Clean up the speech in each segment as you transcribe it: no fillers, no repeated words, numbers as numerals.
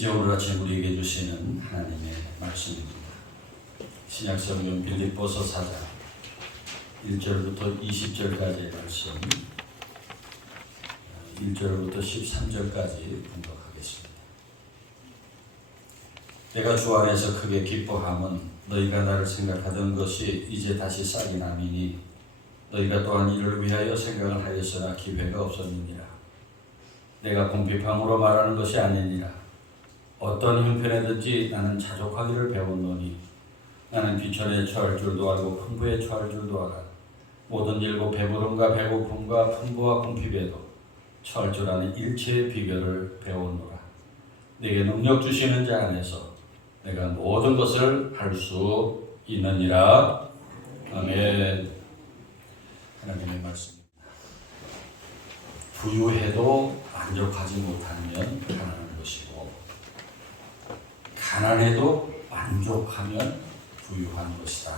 이제 오늘 아침 우리에게 주시는 하나님의 말씀입니다. 신약성경 빌립보서 4장 1절부터 20절까지의 말씀, 1절부터 13절까지 분석하겠습니다. 내가 주 안에서 크게 기뻐함은 너희가 나를 생각하던 것이 이제 다시 싹이 남이니 너희가 또한 이를 위하여 생각을 하였으나 기회가 없었느니라. 내가 궁핍함으로 말하는 것이 아니니라. 어떤 형편에든지 나는 자족하기를 배웠노니 나는 귀천에 처할 줄도 알고 풍부에 처할 줄도 알아. 모든 일고 배부름과 배고픔과 풍부와 궁핍에도 처할 줄 아는 일체의 비결을 배웠노라. 내게 능력 주시는 자 안에서 내가 모든 것을 할 수 있느니라. 아멘. 하나님의 말씀입니다. 부유해도 만족하지 못하면 가난한 것이고, 가난해도 만족하면 부유한 것이다.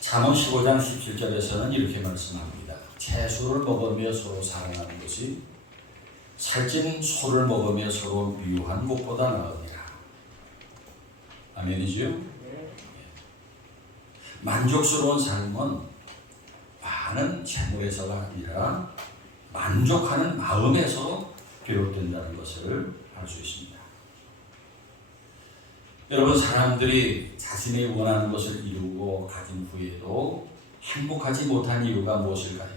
잠언 15장 17절에서는 이렇게 말씀합니다. 채소를 먹으며 서로 사랑하는 것이 살찐 소를 먹으며 서로 미워한 것보다 나으니라. 아멘이지요? 만족스러운 삶은 많은 재물에서가 아니라 만족하는 마음에서 비롯된다는 것을 알 수 있습니다. 여러분, 사람들이 자신이 원하는 것을 이루고 가진 후에도 행복하지 못한 이유가 무엇일까요?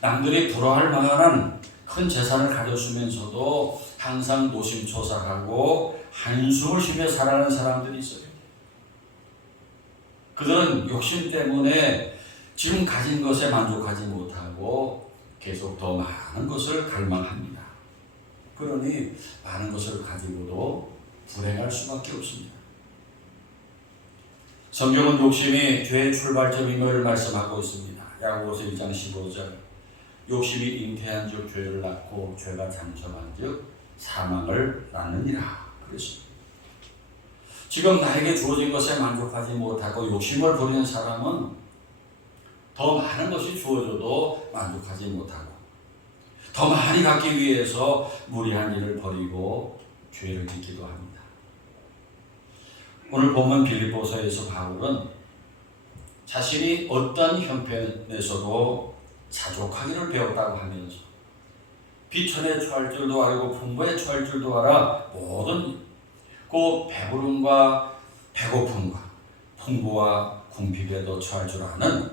남들이 부러워할 만한 큰 재산을 가졌으면서도 항상 노심초사하고 한숨을 쉬며 살아가는 사람들이 있어요. 그들은 욕심 때문에 지금 가진 것에 만족하지 못하고 계속 더 많은 것을 갈망합니다. 그러니 많은 것을 가지고도 불행할 수밖에 없습니다. 성경은 욕심이 죄의 출발점임을 말씀하고 있습니다. 야고보서 1장 15절, 욕심이 잉태한 즉 죄를 낳고 죄가 장성한 즉 사망을 낳느니라 그랬습니다. 지금 나에게 주어진 것에 만족하지 못하고 욕심을 부리는 사람은 더 많은 것이 주어져도 만족하지 못하고 더 많이 갖기 위해서 무리한 일을 벌이고 죄를 짓기도 합니다. 오늘 본문 빌립보서에서 바울은 자신이 어떤 형편에서도 자족하기를 배웠다고 하면서 비천에 처할 줄도 알고 풍부에 처할 줄도 알아 모든 그 배부름과 배고픔과 풍부와 궁핍에도 처할 줄 아는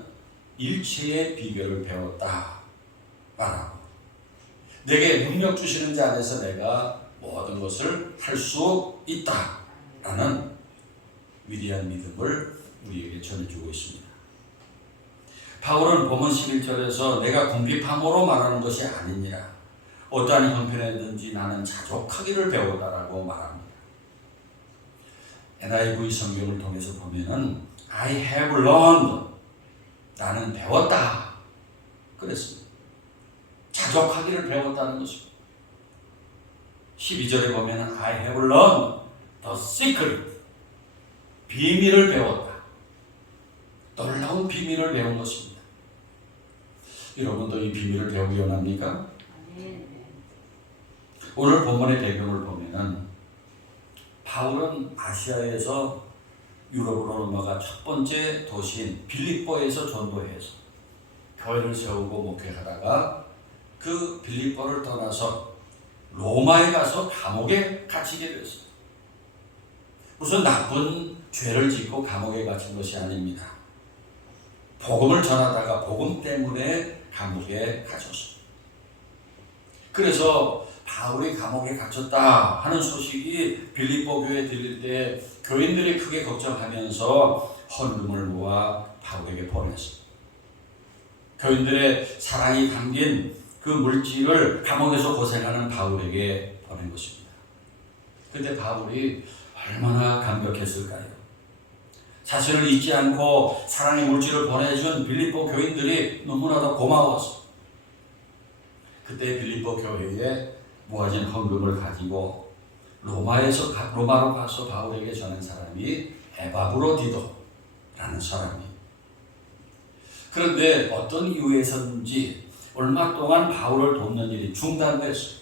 일체의 비결을 배웠다 말하고, 내게 능력 주시는 자 안에서 내가 모든 것을 할 수 있다라는 위대한 믿음을 우리에게 전해주고 있습니다. 바울은 본문 11절에서 내가 궁핍함으로 말하는 것이 아니니라. 어떠한 형편에든지 나는 자족하기를 배웠다라고 말합니다. NIV 성경을 통해서 보면은 I have learned, 나는 배웠다 그랬습니다. 자족하기를 배웠다는 것입니다. 12절에 보면은 I have learned the secret, 비밀을 배웠다. 놀라운 비밀을 배운 것입니다. 여러분도 이 비밀을 배우기 원합니까? 오늘 본문의 배경을 보면은 바울은 아시아에서 유럽으로 넘어가 첫 번째 도시인 빌립보에서 전도해서 교회를 세우고 목회하다가 그 빌립보를 떠나서 로마에 가서 감옥에 갇히게 됐어요. 무슨 나쁜 죄를 짓고 감옥에 갇힌 것이 아닙니다. 복음을 전하다가 복음 때문에 감옥에 갇혔어요. 그래서 바울이 감옥에 갇혔다 하는 소식이 빌립보 교회에 들릴 때 교인들이 크게 걱정하면서 헌금을 모아 바울에게 보냈어요. 교인들의 사랑이 담긴 그 물질을 감옥에서 고생하는 바울에게 보낸 것입니다. 그때 바울이 얼마나 감격했을까요? 자신을 잊지 않고 사랑의 물질을 보내준 빌립보 교인들이 너무나도 고마웠어요. 그때 빌립보 교회에 모아진 헌금을 가지고 로마로 가서 바울에게 전한 사람이 에바브로디도라는 사람이에요. 그런데 어떤 이유에서인지 얼마 동안 바울을 돕는 일이 중단됐어요.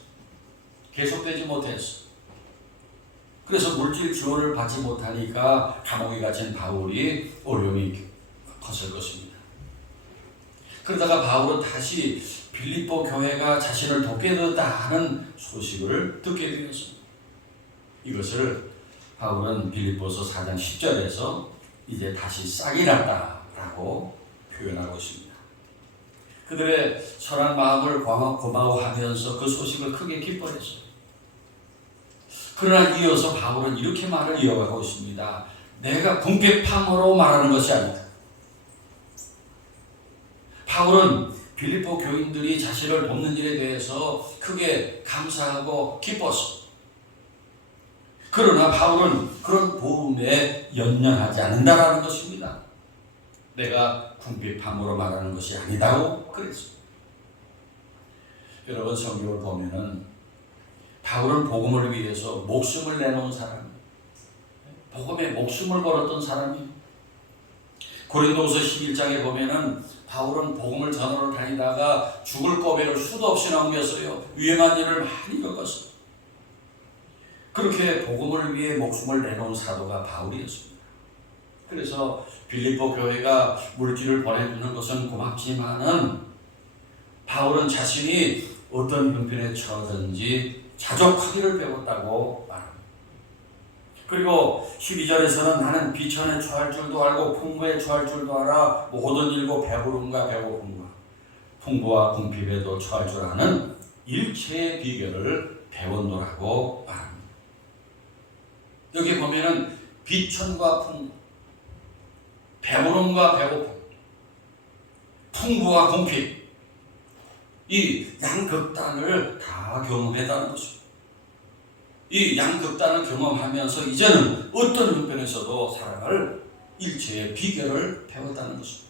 계속되지 못했어. 그래서 물질 지원을 받지 못하니까 감옥에 갇힌 바울이 어려움이 컸을 것입니다. 그러다가 바울은 다시 빌립보 교회가 자신을 돕게 되었다 하는 소식을 듣게 되었습니다. 이것을 바울은 빌립보서 4장 10절에서 이제 다시 싹이 났다라고 표현하고 있습니다. 그들의 선한 마음을 고마워하면서 그 소식을 크게 기뻐했어요. 그러나 이어서 바울은 이렇게 말을 이어가고 있습니다. 내가 궁핍함으로 말하는 것이 아니다. 바울은 빌립보 교인들이 자신을 돕는 일에 대해서 크게 감사하고 기뻤어. 그러나 바울은 그런 도움에 연연하지 않는다라는 것입니다. 내가 궁핍함으로 말하는 것이 아니다고 그랬습니다. 여러분 성경을 보면은 바울은 복음을 위해서 목숨을 내놓은 사람, 복음에 목숨을 걸었던 사람이에요. 고린도후서 11장에 보면은 바울은 복음을 전하러 다니다가 죽을 고백을 수도 없이 넘겼어요. 위험한 일을 많이 겪었어요. 그렇게 복음을 위해 목숨을 내놓은 사도가 바울이었습니다. 그래서 빌립보 교회가 물질을 보내주는 것은 고맙지만은 바울은 자신이 어떤 형편에 처하든지 자족하기를 배웠다고 말합니다. 그리고 12절에서는 나는 비천에 처할 줄도 알고 풍부에 처할 줄도 알아 모든 일고 배부름과 배고픔과 풍부와 궁핍에도 처할 줄 아는 일체의 비결을 배웠노라고 말합니다. 여기 보면은 비천과 풍부, 배부름과 배고픔, 풍부와 궁핍, 이 양극단을 다 경험했다는 것입니다. 이 양극단을 경험하면서 이제는 어떤 형편에서도 살아갈 일체의 비결을 배웠다는 것입니다.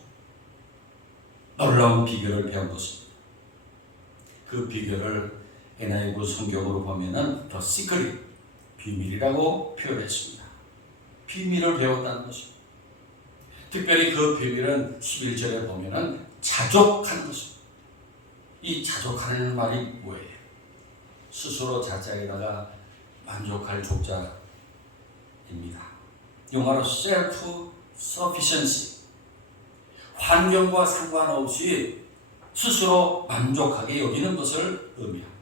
놀라운 비결을 배운 것입니다. 그 비결을 NIV 성경으로 보면은 The Secret, 비밀이라고 표현했습니다. 비밀을 배웠다는 것입니다. 특별히 그 비밀은 11절에 보면은 자족하는 것입니다. 이 자족하는 말이 뭐예요? 스스로 자자에다가 만족할 족자입니다. 영어로 self-sufficiency, 환경과 상관없이 스스로 만족하게 여기는 것을 의미합니다.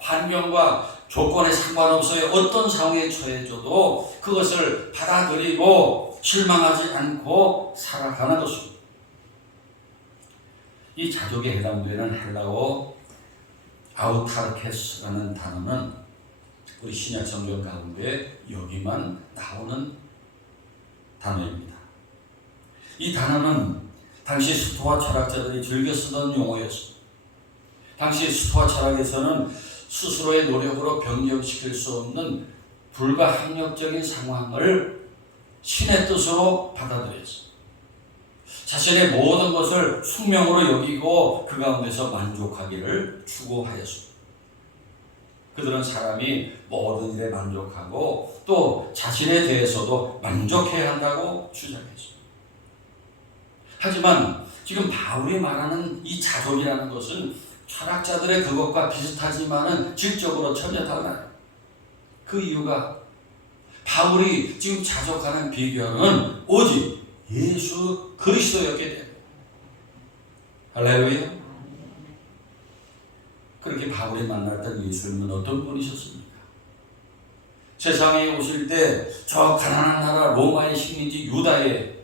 환경과 조건에 상관없어요. 어떤 상황에 처해져도 그것을 받아들이고 실망하지 않고 살아가는 것입니다. 이 자족에 해당되는 헬라어 아우타르케스라는 단어는 우리 신약 성경 가운데 여기만 나오는 단어입니다. 이 단어는 당시 스토아 철학자들이 즐겨 쓰던 용어였습니다. 당시 스토아 철학에서는 스스로의 노력으로 변경시킬 수 없는 불가항력적인 상황을 신의 뜻으로 받아들였습니다. 자신의 모든 것을 숙명으로 여기고 그 가운데서 만족하기를 추구하였습니다. 그들은 사람이 모든 일에 만족하고 또 자신에 대해서도 만족해야 한다고 주장했습니다. 하지만 지금 바울이 말하는 이 자족이라는 것은 철학자들의 그것과 비슷하지만은 질적으로 전혀 달라요. 그 이유가 바울이 지금 자족하는 비결은 오직 예수 그리스도였게 됩니다. 할렐루야. 그렇게 바울이 만났던 예수님은 어떤 분이셨습니까? 세상에 오실 때 저 가난한 나라 로마의 식민지 유다의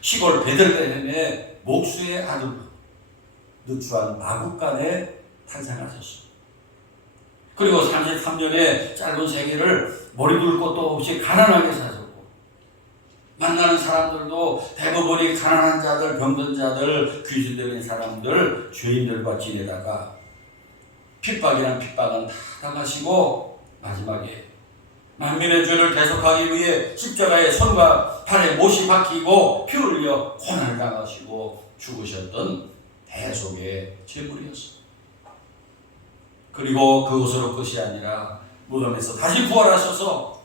시골 베들레헴의 목수의 아들 누추한 마국간에 탄생하셨습니다. 그리고 33년의 짧은 생애를 머리 둘 곳도 없이 가난하게 사셨고 만나는 사람들도 대부분이 가난한 자들, 병든 자들, 귀신 들린 사람들, 죄인들과 지내다가 핍박이란 핍박은 다 당하시고 마지막에 만민의 죄를 대속하기 위해 십자가에 손과 발에 못이 박히고 피 흘려 고난을 당하시고 죽으셨던 대속의 제물이었습니다. 그리고 그것으로 끝이 아니라 무덤에서 다시 부활하셔서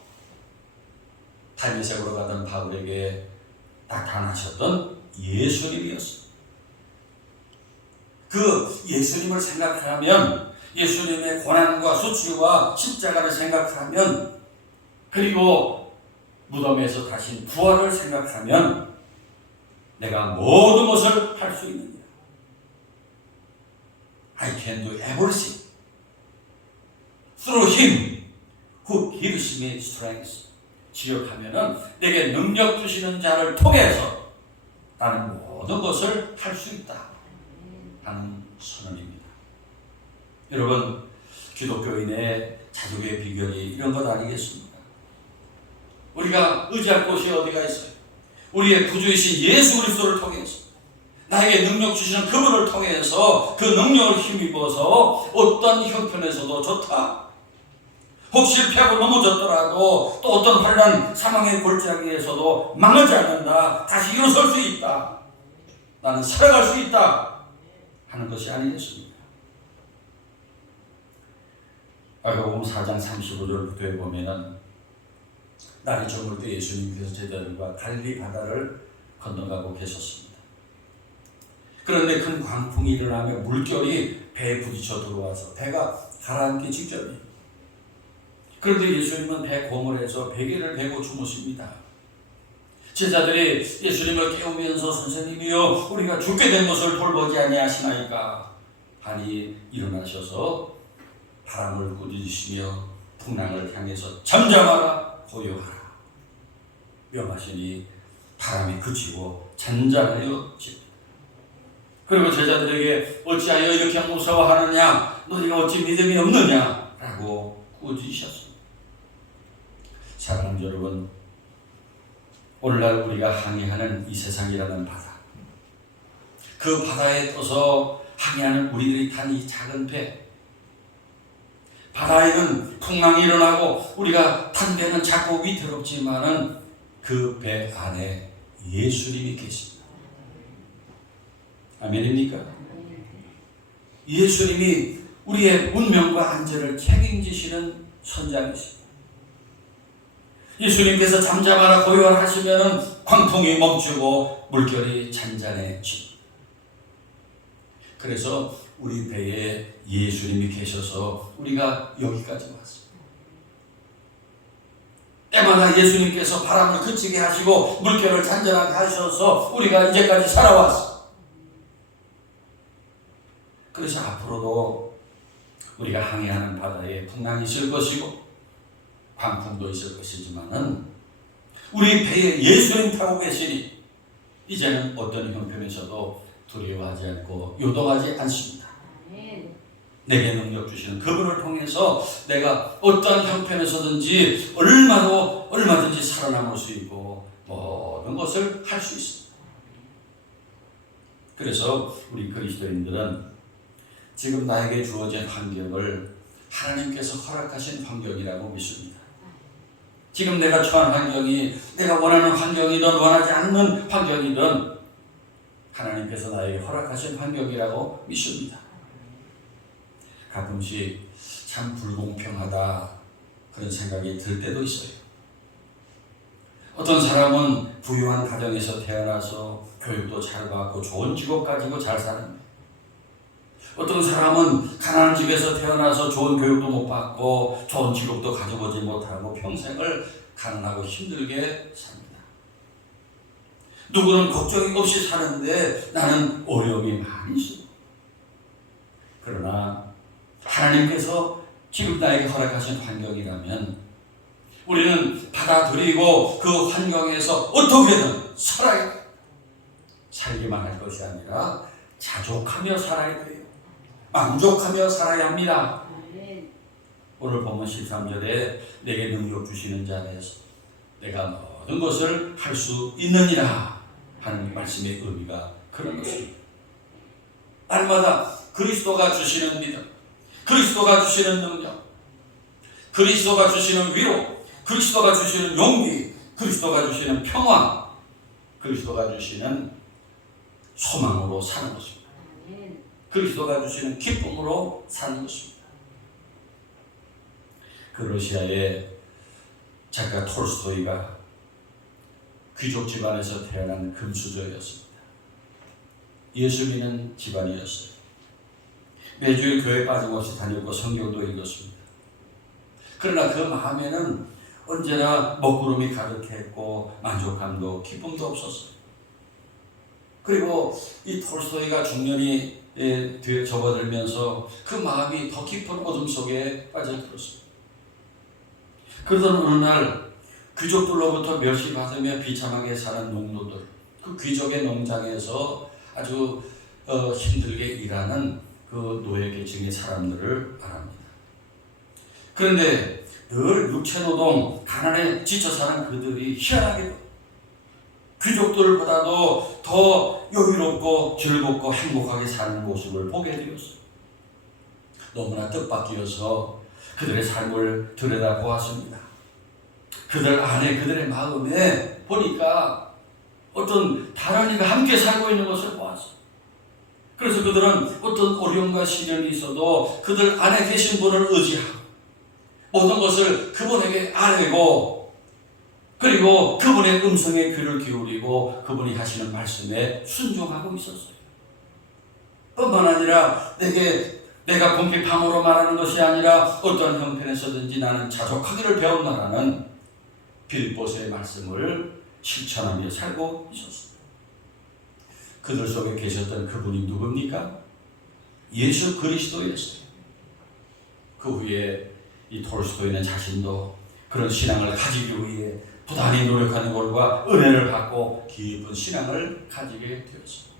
다메섹으로 가던 바울에게 나타나셨던 예수님이었습니다. 그 예수님을 생각하면 예수님의 고난과 수치와 십자가를 생각하면, 그리고 무덤에서 다시 부활을 생각하면 내가 모든 것을 할 수 있느니라. I can do everything through him who gives me strength. 지역하면은 내게 능력 주시는 자를 통해서 나는 모든 것을 할 수 있다 하는 선언입니다. 여러분, 기독교인의 자족의 비결이 이런 것 아니겠습니까? 우리가 의지할 곳이 어디가 있어요? 우리의 구주이신 예수 그리스도를 통해서, 나에게 능력 주시는 그분을 통해서 그 능력을 힘입어서 어떤 형편에서도 좋다. 혹시 실패하고 넘어졌더라도 또 어떤 환난 상황의 골짜기에서도 망하지 않는다. 다시 일어설 수 있다. 나는 살아갈 수 있다 하는 것이 아니겠습니까? 마가복음 4장 35절부터에 보면은 날이 저물 때 예수님께서 제자들과 갈릴리 바다를 건너가고 계셨습니다. 그런데 큰 광풍이 일어나며 물결이 배에 부딪혀 들어와서 배가 가라앉기 직전이에요. 그런데 예수님은 배 고물에서 베개를 베고 주무십니다. 제자들이 예수님을 깨우면서 선생님이여 우리가 죽게 된 것을 돌보지 아니하시나이까 하니 일어나셔서 바람을 꾸짖으시며 풍랑을 향해서 잠잠하라 고요하라 명하시니 바람이 그치고 잔잔하여 집니다. 그리고 제자들에게 어찌하여 이렇게 무서워하느냐, 너희가 어찌 믿음이 없느냐 라고 꾸짖으셨습니다. 사랑하는 여러분, 오늘날 우리가 항해하는 이 세상이라는 바다, 그 바다에 떠서 항해하는 우리들이 탄 이 작은 배, 바다에는 풍랑이 일어나고 우리가 탄 배는 작고 위태롭지만은 그 배 안에 예수님이 계십니다. 아멘입니까? 예수님이 우리의 운명과 안전을 책임지시는 선장이십니다. 예수님께서 잠잠하라 고요하라 하시면은 광풍이 멈추고 물결이 잔잔해집니다. 그래서 우리 배에 예수님이 계셔서 우리가 여기까지 왔습니다. 때마다 예수님께서 바람을 그치게 하시고 물결을 잔잔하게 하셔서 우리가 이제까지 살아왔습니다. 그래서 앞으로도 우리가 항해하는 바다에 풍랑이 있을 것이고 광풍도 있을 것이지만은 우리 배에 예수님 타고 계시니 이제는 어떤 형편에서도 두려워하지 않고 요동하지 않습니다. 내게 능력 주시는 그분을 통해서 내가 어떠한 형편에서든지 얼마든지 살아남을 수 있고 모든 것을 할 수 있습니다. 그래서 우리 그리스도인들은 지금 나에게 주어진 환경을 하나님께서 허락하신 환경이라고 믿습니다. 지금 내가 처한 환경이 내가 원하는 환경이든 원하지 않는 환경이든 하나님께서 나에게 허락하신 환경이라고 믿습니다. 가끔씩 참 불공평하다 그런 생각이 들 때도 있어요. 어떤 사람은 부유한 가정에서 태어나서 교육도 잘 받고 좋은 직업 가지고 잘 사는, 어떤 사람은 가난한 집에서 태어나서 좋은 교육도 못 받고 좋은 직업도 가져보지 못하고 평생을 가난하고 힘들게 삽니다. 누구는 걱정이 없이 사는데 나는 어려움이 많이 있어요. 그러나 하나님께서 지금 나에게 허락하신 환경이라면 우리는 받아들이고 그 환경에서 어떻게든 살아야 돼요. 살기만 할 것이 아니라 자족하며 살아야 돼요. 만족하며 살아야 합니다. 오늘 보면 13절에 내게 능력 주시는 자에서 내가 모든 것을 할 수 있느니라 하는 말씀의 의미가 그런 것입니다. 날마다 그리스도가 주시는 믿음, 그리스도가 주시는 능력, 그리스도가 주시는 위로, 그리스도가 주시는 용기, 그리스도가 주시는 평화, 그리스도가 주시는 소망으로 사는 것입니다. 그리스도가 주시는 기쁨으로 사는 것입니다. 그 러시아의 작가 톨스토이가 귀족 집안에서 태어난 금수저였습니다. 예수 믿는 집안이었어요. 매주일 교회 빠짐없이 다녔고 성경도 읽었습니다. 그러나 그 마음에는 언제나 먹구름이 가득했고 만족감도 기쁨도 없었어요. 그리고 이 톨스토이가 중년이 접어들면서 그 마음이 더 깊은 어둠 속에 빠져들었습니다. 그러던 어느 날 귀족들로부터 멸시받으며 비참하게 사는 농노들, 그 귀족의 농장에서 아주 힘들게 일하는 그 노예 계층의 사람들을 말합니다. 그런데 늘 육체노동, 가난에 지쳐 사는 그들이 희한하게도 귀족들보다도 더 여유롭고 즐겁고 행복하게 사는 모습을 보게 되었어요. 너무나 뜻밖이어서 그들의 삶을 들여다보았습니다. 그들 안에, 그들의 마음에 보니까 어떤 다른 이가 함께 살고 있는 것을 보았어요. 그래서 그들은 어떤 어려움과 시련이 있어도 그들 안에 계신 분을 의지하고 모든 것을 그분에게 아뢰고 그리고 그분의 음성에 귀를 기울이고 그분이 하시는 말씀에 순종하고 있었어요. 뿐만 아니라 내가 궁핍함으로 말하는 것이 아니라 어떤 형편에서든지 나는 자족하기를 배운다라는 빌보스의 말씀을 실천하며 살고 있었습니다. 그들 속에 계셨던 그분이 누굽니까? 예수 그리스도였어요. 그 후에 이 톨스토이는 자신도 그런 신앙을 가지기 위해 부단히 노력하는 것과 은혜를 받고 깊은 신앙을 가지게 되었습니다.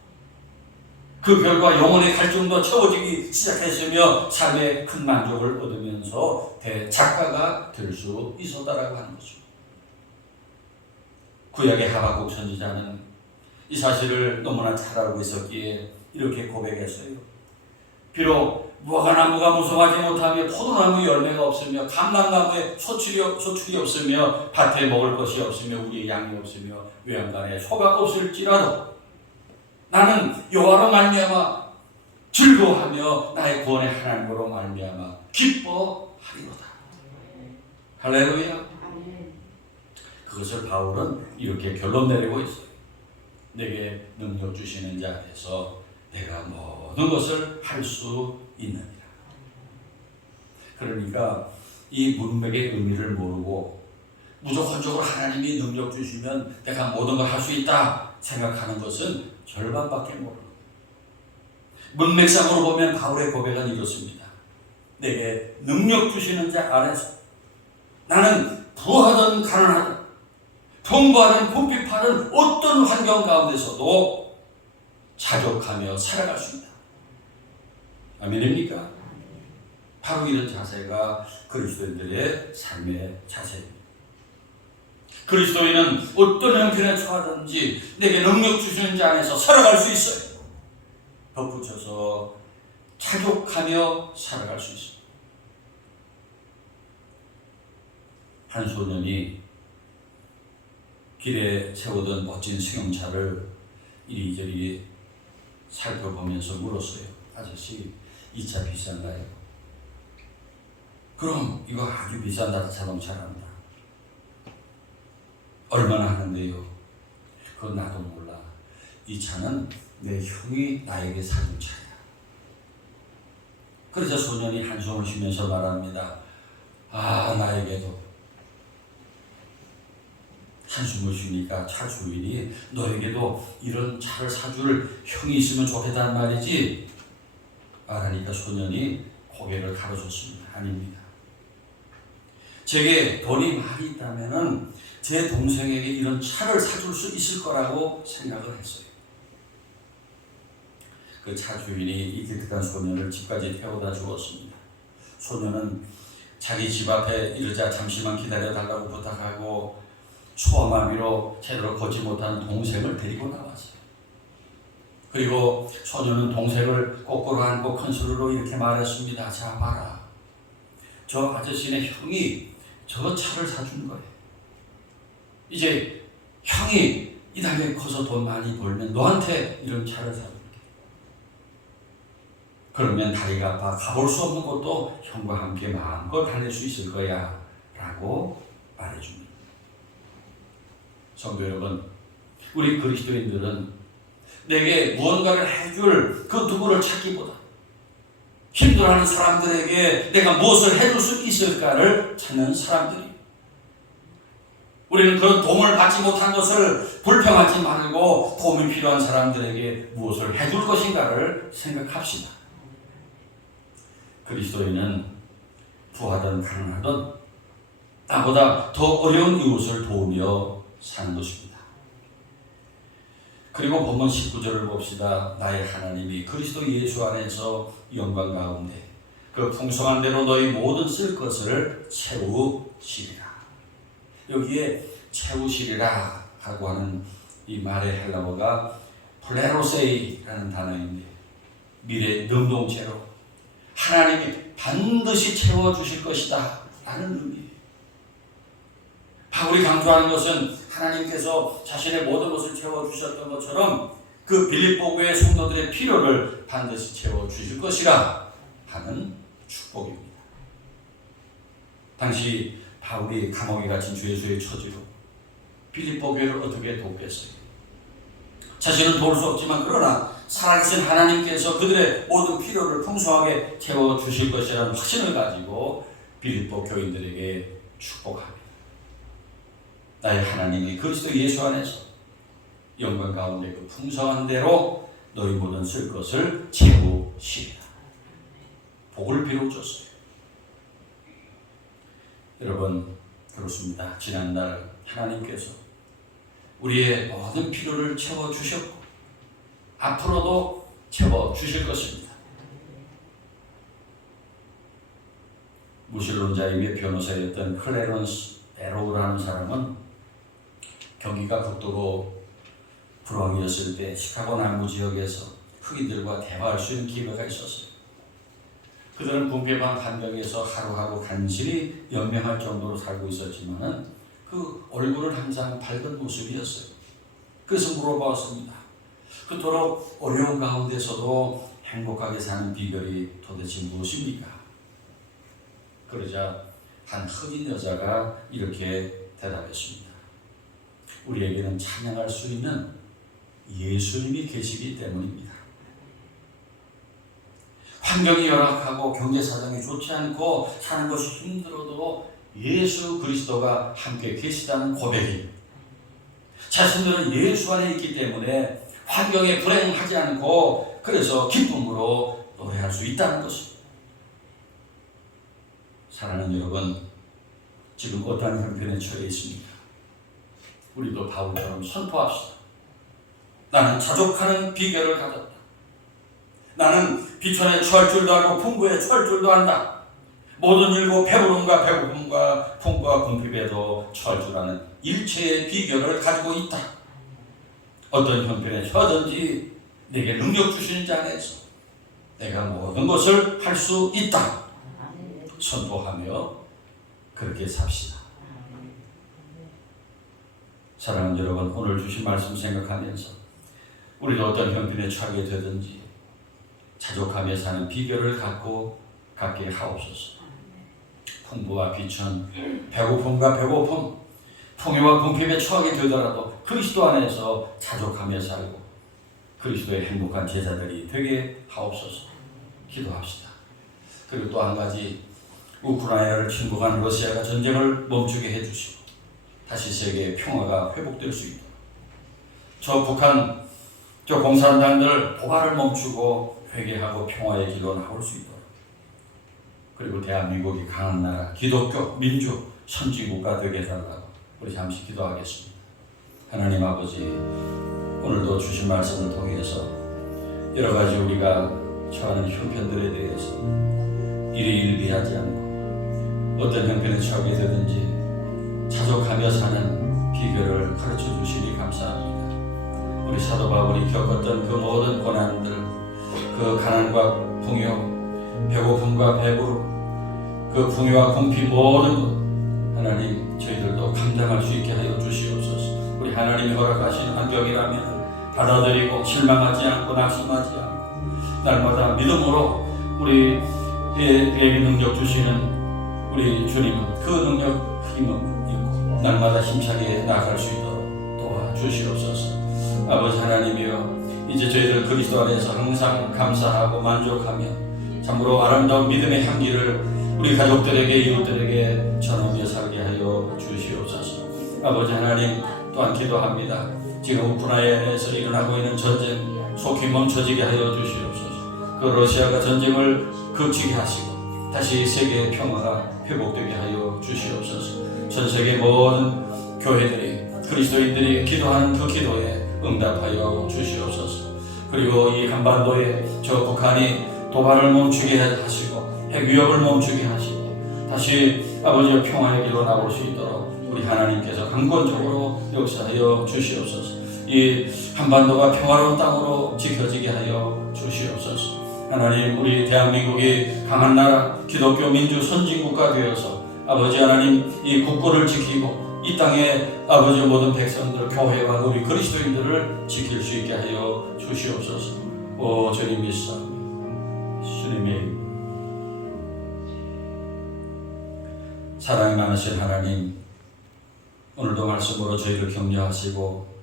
그 결과 영혼의 갈증도 채워지기 시작했으며 삶에 큰 만족을 얻으면서 대작가가 될 수 있었다라고 하는 것입니다. 구약의 하박국 선지자는 이 사실을 너무나 잘 알고 있었기에 이렇게 고백했어요. 비록 무화과나무가 무성하지 못하며 포도나무 열매가 없으며 감람나무에 소출이 없으며 밭에 먹을 것이 없으며 우리의 양이 없으며 외양간에 소가 없을지라도 나는 여호와로 말미암아 즐거워하며 나의 구원의 하나님으로 말미암아 기뻐하리로다. 할렐루야. 그것을 바울은 이렇게 결론 내리고 있어요. 내게 능력 주시는 자에서 내가 모든 것을 할 수 있느니라. 그러니까 이 문맥의 의미를 모르고 무조건적으로 하나님이 능력 주시면 내가 모든 걸 할 수 있다 생각하는 것은 절반밖에 모릅니다. 문맥상으로 보면 바울의 고백은 이렇습니다. 내게 능력 주시는 자 안에서 나는 부하든 가난하든 풍부하든 궁핍하든 어떤 환경 가운데서도 자족하며 살아갈 수 있다. 아멘입니까? 바로 이런 자세가 그리스도인들의 삶의 자세입니다. 그리스도인은 어떤 형편에 처하든지 내게 능력 주시는 자 안에서 살아갈 수 있어요. 덧붙여서 자족하며 살아갈 수 있습니다. 한 소년이 길에 세우던 멋진 승용차를 이리저리 살펴보면서 물었어요. 아저씨, 이 차 비싼가요? 그럼 이거 아주 비싼 자동차랍니다. 얼마나 하는데요? 그건 나도 몰라. 이 차는 내 형이 나에게 사준 차야. 그러자 소년이 한숨을 쉬면서 말합니다. 나에게도. 한숨을 쉬니까 차 주인이 너에게도 이런 차를 사줄 형이 있으면 좋겠다는 말이지? 말하니까 소년이 고개를 가로줬습니다. 아닙니다. 제게 돈이 많이 있다면 제 동생에게 이런 차를 사줄 수 있을 거라고 생각을 했어요. 그 차 주인이 이 기특한 소년을 집까지 태워다 주었습니다. 소년은 자기 집 앞에 이르자 잠시만 기다려달라고 부탁하고 소아마비로 제대로 걷지 못하는 동생을 데리고 나왔어요. 그리고 소년은 동생을 거꾸로 안고 큰 소리로 이렇게 말했습니다. 자, 봐라. 저 아저씨네 형이 저 차를 사준 거예요. 이제 형이 이 나이에 커서 돈 많이 벌면 너한테 이런 차를 사줄게. 그러면 다리가 아파 가볼 수 없는 곳도 형과 함께 마음껏 달릴 수 있을 거야 라고 말해줍니다. 성도 여러분, 우리 그리스도인들은 내게 무언가를 해줄 그 누구를 찾기보다 힘들어하는 사람들에게 내가 무엇을 해줄 수 있을까를 찾는 사람들이. 우리는 그런 도움을 받지 못한 것을 불평하지 말고 도움이 필요한 사람들에게 무엇을 해줄 것인가를 생각합시다. 그리스도인은 부하든 가난하든 나보다 더 어려운 이웃을 도우며 사는 것입니다. 그리고 본문 19절을 봅시다. 나의 하나님이 그리스도 예수 안에서 영광 가운데 그 풍성한 대로 너희 모든 쓸 것을 채우시리라. 여기에 채우시리라 하고 하는 이 말의 헬라어가 플레로세이라는 단어인데 미래 능동체로 하나님이 반드시 채워주실 것이다 라는 의미예요. 바울이 강조하는 것은 하나님께서 자신의 모든 것을 채워주셨던 것처럼 그 빌립보 교회 성도들의 필요를 반드시 채워주실 것이라 하는 축복입니다. 당시 바울이 감옥에 갇힌 주 예수의 처지로 빌립보 교회를 어떻게 돕겠어요? 자신은 도울 수 없지만 그러나 살아계신 하나님께서 그들의 모든 필요를 풍성하게 채워주실 것이라는 확신을 가지고 빌립보 교인들에게 축복합니다. 나의 하나님이 그리스도 예수 안에서 영광 가운데 그 풍성한 대로 너희 모든 쓸 것을 채우시리라. 복을 비로줬어요. 여러분, 그렇습니다. 지난날 하나님께서 우리의 모든 필요를 채워주셨고 앞으로도 채워주실 것입니다. 무신론자이며 변호사였던 클래런스 베로우라는 사람은 경기가 극도로 불황이었을 때 시카고 남부 지역에서 흑인들과 대화할 수 있는 기회가 있었어요. 그들은 붕괴방 환경에서 하루하루 간신히 연명할 정도로 살고 있었지만 그 얼굴은 항상 밝은 모습이었어요. 그래서 물어보았습니다. 그토록 어려운 가운데서도 행복하게 사는 비결이 도대체 무엇입니까? 그러자 한 흑인 여자가 이렇게 대답했습니다. 우리에게는 찬양할 수 있는 예수님이 계시기 때문입니다. 환경이 열악하고 경제 사정이 좋지 않고 사는 것이 힘들어도 예수 그리스도가 함께 계시다는 고백이 자신들은 예수 안에 있기 때문에 환경에 불행하지 않고 그래서 기쁨으로 노래할 수 있다는 것입니다. 사랑하는 여러분, 지금 어떠한 형편에 처해 있습니까? 우리도 바울처럼 선포합시다. 나는 자족하는 비결을 가졌다. 나는 비천에 처할 줄도 알고 풍부에 처할 줄도 안다. 모든 일고 배부름과 배고픔과 풍부와 궁핍에도 처할 줄 아는 일체의 비결을 가지고 있다. 어떤 형편에 처하든지 내게 능력 주시는 자 안에서 내가 모든 것을 할 수 있다. 선포하며 그렇게 삽시다. 사랑하는 여러분, 오늘 주신 말씀 생각하면서 우리도 어떤 형편에 처하게 되든지 자족하며 사는 비결을 갖게 하옵소서. 풍부와 비천, 배고픔과 배고픔, 풍요와 궁핍에 처하게 되더라도 그리스도 안에서 자족하며 살고 그리스도의 행복한 제자들이 되게 하옵소서. 기도합시다. 그리고 또 한 가지, 우크라이나를 침공한 러시아가 전쟁을 멈추게 해주시고 다시 세계의 평화가 회복될 수 있도록, 저 북한, 저 공산당들 도발을 멈추고 회개하고 평화의 길로 나올 수 있도록, 그리고 대한민국이 강한 나라, 기독교, 민주, 선진국가 되게 해달라고 우리 잠시 기도하겠습니다. 하나님 아버지, 오늘도 주신 말씀을 통해서 여러 가지 우리가 처하는 형편들에 대해서 일희일비하지 않고 어떤 형편에 처하게 되든지 자족하며 사는 비결을 가르쳐 주시니 감사합니다. 우리 사도 바울이 겪었던 그 모든 고난들, 그 가난과 풍요, 배고픔과 배부름, 그 풍요와 궁핍 모든 것 하나님 저희들도 감당할 수 있게 하여 주시옵소서. 우리 하나님이 허락하신 환경이라면 받아들이고 실망하지 않고 낙심하지 않고 날마다 믿음으로 우리에게 능력 주시는 우리 주님은 그 능력 힘을 입고 날마다 힘차게 나아갈 수 있도록 도와주시옵소서. 아버지 하나님이여, 이제 저희들 그리스도 안에서 항상 감사하고 만족하며 참으로 아름다운 믿음의 향기를 우리 가족들에게 이웃들에게 전하며 살게 하여 주시옵소서. 아버지 하나님, 또한 기도합니다. 지금 우크라이나에서 일어나고 있는 전쟁 속히 멈춰지게 하여 주시옵소서. 그 러시아가 전쟁을 그치게 하시고 다시 세계의 평화가 회복되게 하여 주시옵소서. 전 세계 모든 교회들이 그리스도인들이 기도하는 그 기도에 응답하여 주시옵소서. 그리고 이 한반도에 저 북한이 도발을 멈추게 하시고 핵 위협을 멈추게 하시고 다시 아버지의 평화의 길로 나올 수 있도록 우리 하나님께서 강권적으로 역사하여 주시옵소서. 이 한반도가 평화로운 땅으로 지켜지게 하여 주시옵소서. 하나님, 우리 대한민국이 강한 나라 기독교 민주 선진국가 되어서 아버지 하나님 이 국고를 지키고 이 땅에 아버지 모든 백성들 교회와 우리 그리스도인들을 지킬 수 있게 하여 주시옵소서. 오 주님 믿사옵니다. 주님의 사랑이 많으신 하나님, 오늘도 말씀으로 저희를 격려하시고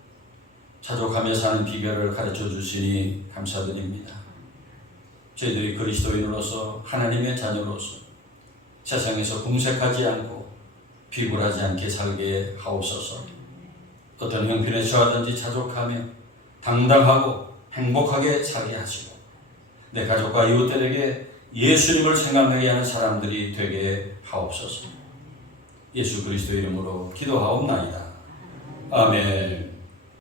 자족하며 사는 비결을 가르쳐 주시니 감사드립니다. 저희들이 그리스도인으로서 하나님의 자녀로서 세상에서 궁색하지 않고 비굴하지 않게 살게 하옵소서. 어떤 형편에 처하든지 자족하며 당당하고 행복하게 살게 하시고 내 가족과 이웃들에게 예수님을 생각하게 하는 사람들이 되게 하옵소서. 예수 그리스도 이름으로 기도하옵나이다. 아멘.